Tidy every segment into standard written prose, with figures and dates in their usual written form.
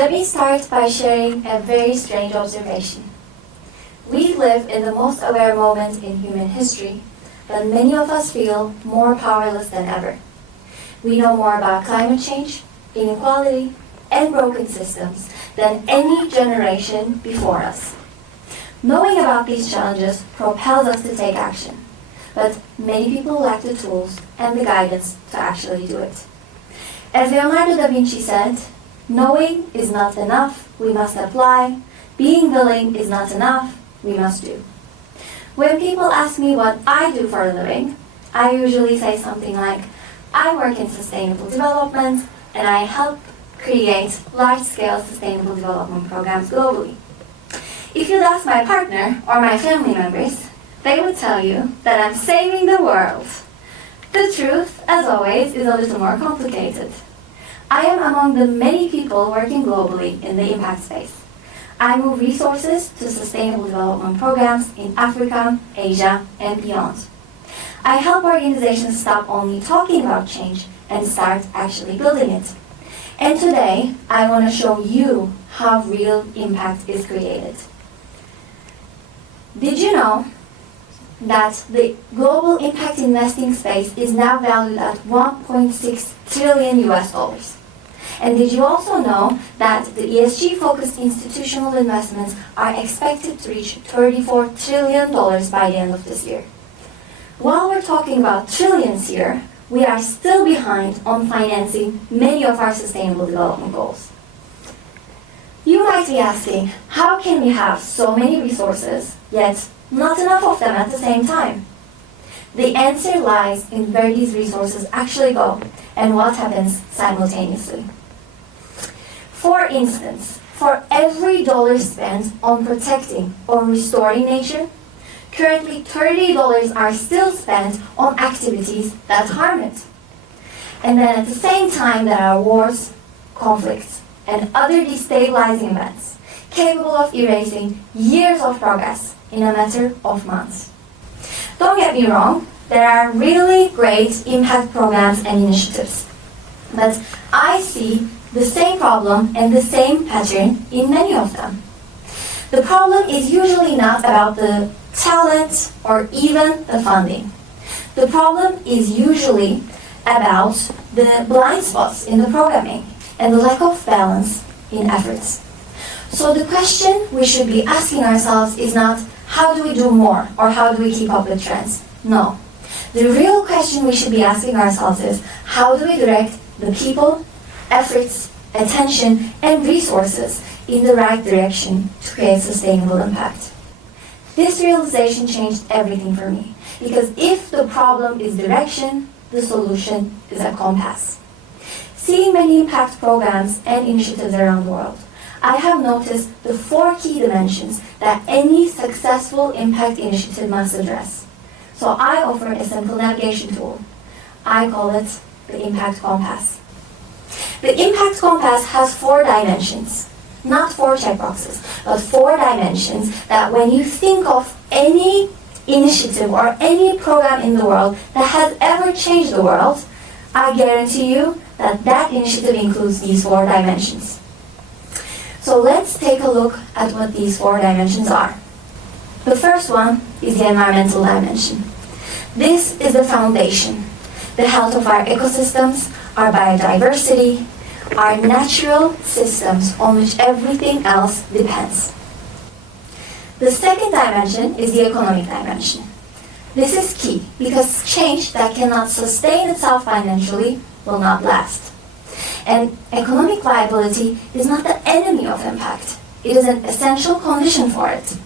Let me start by sharing a very strange observation. We live in the most aware moment in human history, but many of us feel more powerless than ever. We know more about climate change, inequality, and broken systems than any generation before us. Knowing about these challenges propels us to take action, but many people lack the tools and the guidance to actually do it. As Leonardo da Vinci said, knowing is not enough, we must apply. Being willing is not enough, we must do. When people ask me what I do for a living, I usually say something like, I work in sustainable development and I help create large-scale sustainable development programs globally. If you'd ask my partner or my family members, they would tell you that I'm saving the world. The truth, as always, is a little more complicated. I am among the many people working globally in the impact space. I move resources to sustainable development programs in Africa, Asia, and beyond. I help organizations stop only talking about change and start actually building it. And today, I want to show you how real impact is created. Did you know that the global impact investing space is now valued at $1.6 trillion US? And did you also know that the ESG-focused institutional investments are expected to reach $34 trillion by the end of this year? While we're talking about trillions here, we are still behind on financing many of our sustainable development goals. You might be asking, how can we have so many resources, yet not enough of them at the same time? The answer lies in where these resources actually go and what happens simultaneously. For instance, for every dollar spent on protecting or restoring nature, currently $30 are still spent on activities that harm it. And then at the same time there are wars, conflicts, and other destabilizing events capable of erasing years of progress in a matter of months. Don't get me wrong, there are really great impact programs and initiatives. But I see the same problem and the same pattern in many of them. The problem is usually not about the talent or even the funding. The problem is usually about the blind spots in the programming and the lack of balance in efforts. So the question we should be asking ourselves is not how do we do more or how do we keep up with trends? No. The real question we should be asking ourselves is how do we direct the people, efforts, attention, and resources in the right direction to create sustainable impact. This realization changed everything for me, because if the problem is direction, the solution is a compass. Seeing many impact programs and initiatives around the world, I have noticed the 4 key dimensions that any successful impact initiative must address. So I offer a simple navigation tool. I call it the Impact Compass. The Impact Compass has 4 dimensions, not 4 checkboxes, but 4 dimensions that when you think of any initiative or any program in the world that has ever changed the world, I guarantee you that that initiative includes these 4 dimensions. So let's take a look at what these 4 dimensions are. The first one is the environmental dimension. This is the foundation, the health of our ecosystems, our biodiversity, our natural systems on which everything else depends. The second dimension is the economic dimension. This is key because change that cannot sustain itself financially will not last. And economic viability is not the enemy of impact. It is an essential condition for it.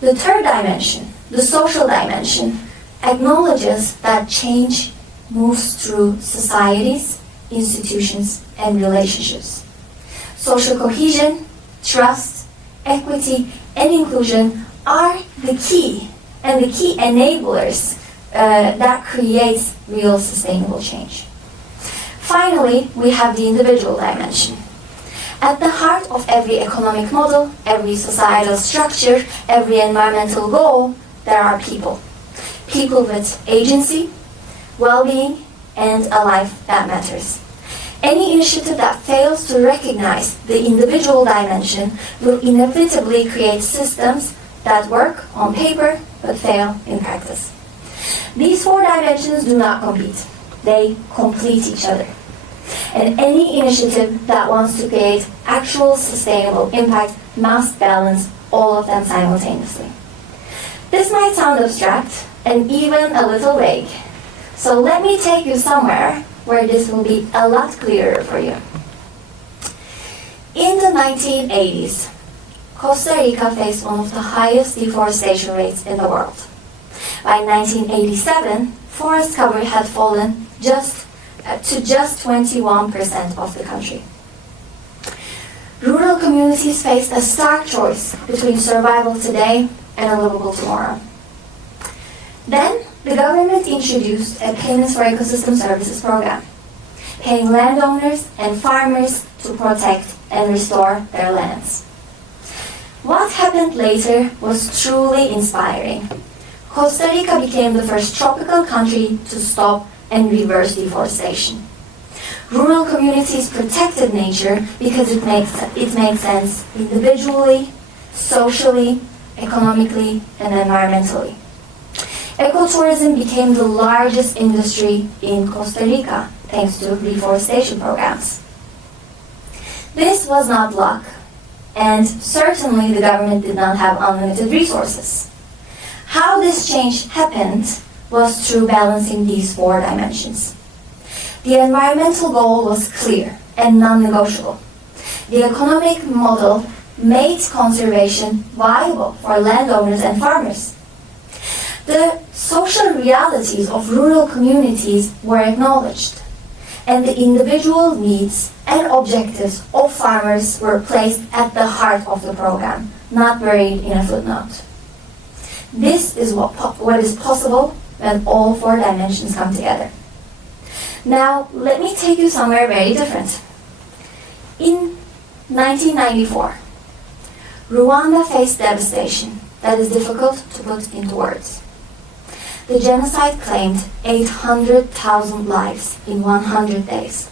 The third dimension, the social dimension, acknowledges that change moves through societies, institutions, and relationships. Social cohesion, trust, equity, and inclusion are the key and the key enablers that creates real sustainable change. Finally, we have the individual dimension. At the heart of every economic model, every societal structure, every environmental goal, there are people. People with agency, well-being, and a life that matters. Any initiative that fails to recognize the individual dimension will inevitably create systems that work on paper but fail in practice. These four dimensions do not compete. They complete each other. And any initiative that wants to create actual sustainable impact must balance all of them simultaneously. This might sound abstract and even a little vague. So let me take you somewhere where this will be a lot clearer for you. In the 1980s, Costa Rica faced one of the highest deforestation rates in the world. By 1987, forest cover had fallen to just 21% of the country. Rural communities faced a stark choice between survival today and a livable tomorrow. Then, the government introduced a Payments for Ecosystem Services program, paying landowners and farmers to protect and restore their lands. What happened later was truly inspiring. Costa Rica became the first tropical country to stop and reverse deforestation. Rural communities protected nature because it made sense individually, socially, economically, and environmentally. Ecotourism became the largest industry in Costa Rica thanks to reforestation programs. This was not luck, and certainly the government did not have unlimited resources. How this change happened was through balancing these four dimensions. The environmental goal was clear and non-negotiable. The economic model made conservation viable for landowners and farmers. The social realities of rural communities were acknowledged, and the individual needs and objectives of farmers were placed at the heart of the program, not buried in a footnote. This is what is possible when all four dimensions come together. Now, let me take you somewhere very different. In 1994, Rwanda faced devastation that is difficult to put into words. The genocide claimed 800,000 lives in 100 days.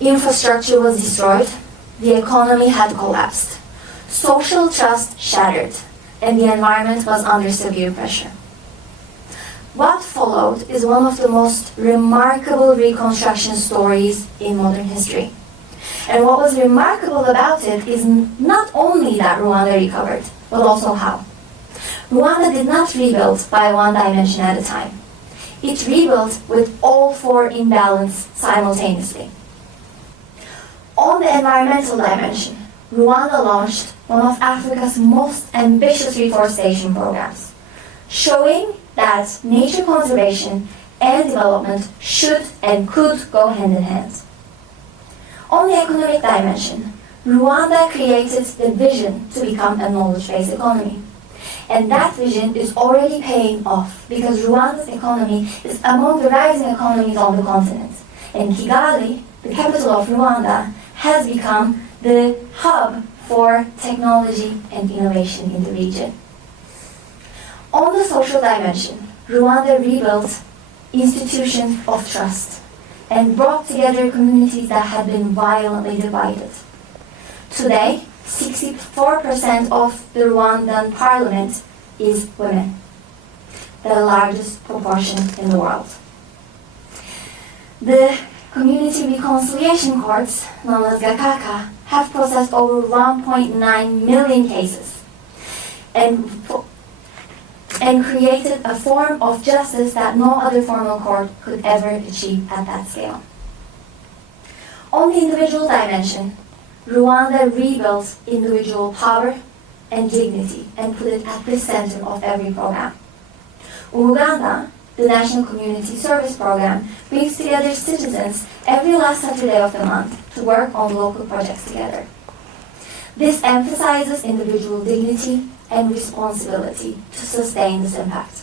Infrastructure was destroyed, the economy had collapsed, social trust shattered, and the environment was under severe pressure. What followed is one of the most remarkable reconstruction stories in modern history. And what was remarkable about it is not only that Rwanda recovered, but also how. Rwanda did not rebuild by one dimension at a time. It rebuilt with all four in balance simultaneously. On the environmental dimension, Rwanda launched one of Africa's most ambitious reforestation programs, showing that nature conservation and development should and could go hand in hand. On the economic dimension, Rwanda created the vision to become a knowledge-based economy. And that vision is already paying off because Rwanda's economy is among the rising economies on the continent. And Kigali, the capital of Rwanda, has become the hub for technology and innovation in the region. On the social dimension, Rwanda rebuilt institutions of trust and brought together communities that had been violently divided. Today, 64% of the Rwandan parliament is women, the largest proportion in the world. The community reconciliation courts, known as Gakaka, have processed over 1.9 million cases and created a form of justice that no other formal court could ever achieve at that scale. On the individual dimension, Rwanda rebuilt individual power and dignity and put it at the center of every program. Uganda, the National Community Service Program, brings together citizens every last Saturday of the month to work on local projects together. This emphasizes individual dignity and responsibility to sustain this impact.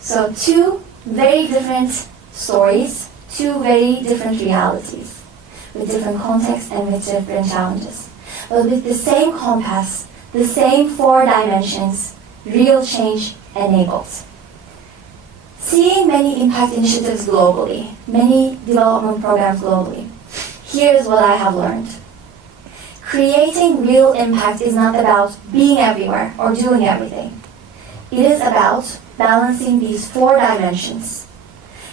So two very different stories, two very different realities, with different contexts and with different challenges. But with the same compass, the same four dimensions, real change enabled. Seeing many impact initiatives globally, many development programs globally, here's what I have learned. Creating real impact is not about being everywhere or doing everything. It is about balancing these 4 dimensions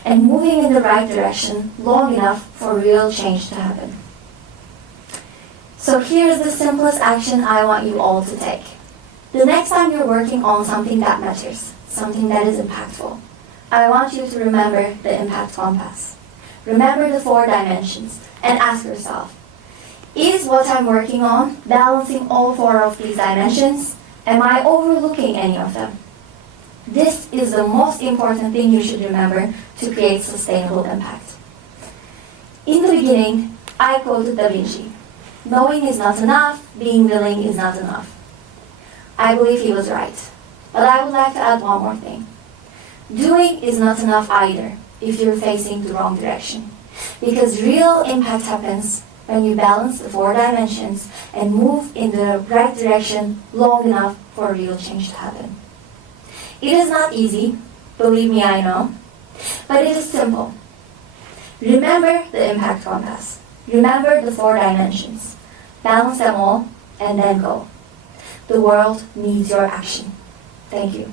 and moving in the right direction long enough for real change to happen. So here's the simplest action I want you all to take. The next time you're working on something that matters, something that is impactful, I want you to remember the impact compass. Remember the 4 dimensions and ask yourself, is what I'm working on balancing all 4 of these dimensions? Am I overlooking any of them? This is the most important thing you should remember to create sustainable impact. In the beginning, I quoted Da Vinci. Knowing is not enough, being willing is not enough. I believe he was right. But I would like to add one more thing. Doing is not enough either if you're facing the wrong direction. Because real impact happens when you balance the 4 dimensions and move in the right direction long enough for real change to happen. It is not easy, believe me, I know, but it is simple. Remember the impact compass. Remember the 4 dimensions. Balance them all and then go. The world needs your action. Thank you.